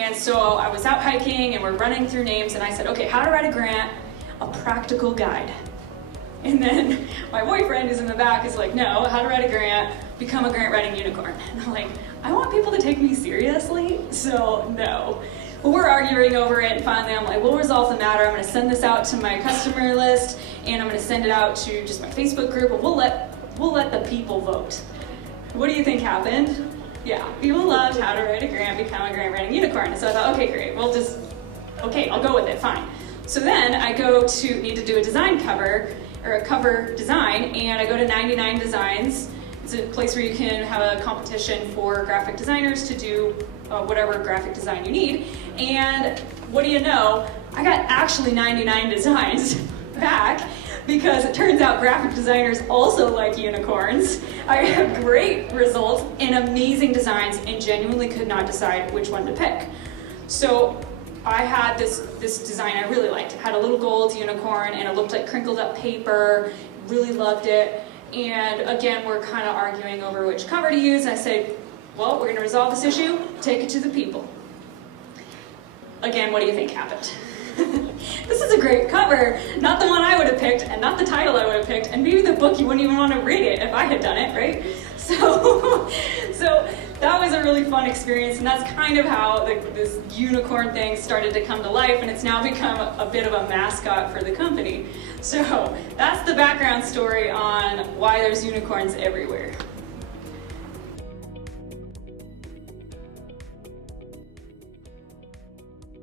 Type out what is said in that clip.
And so I was out hiking and we're running through names and I said, okay, how to write a grant, a practical guide. And then my boyfriend who's in the back is like, no, how to write a grant, become a grant writing unicorn. And I'm like, I want people to take me seriously, so no. But we're arguing over it, and finally I'm like, we'll resolve the matter. I'm gonna send this out to my customer list, and I'm gonna send it out to just my Facebook group, and we'll let the people vote. What do you think happened? Yeah, people loved how to write a grant, become a grant writing unicorn. So I thought, okay, great, I'll go with it, fine. So then I need to do a design cover, or a cover design, and I go to 99 Designs. It's a place where you can have a competition for graphic designers to do whatever graphic design you need. And what do you know? I got actually 99 designs back, because it turns out graphic designers also like unicorns. I had great results and amazing designs and genuinely could not decide which one to pick. So I had this design I really liked. It had a little gold unicorn and it looked like crinkled up paper. Really loved it. And again, we're kind of arguing over which cover to use. I said, well, we're going to resolve this issue, take it to the people. Again, what do you think happened? This is a great cover, not the one I would have picked, and not the title I would have picked, and maybe the book you wouldn't even want to read it if I had done it, right? So that was a really fun experience, and that's kind of how this unicorn thing started to come to life, and it's now become a bit of a mascot for the company. So that's the background story on why there's unicorns everywhere.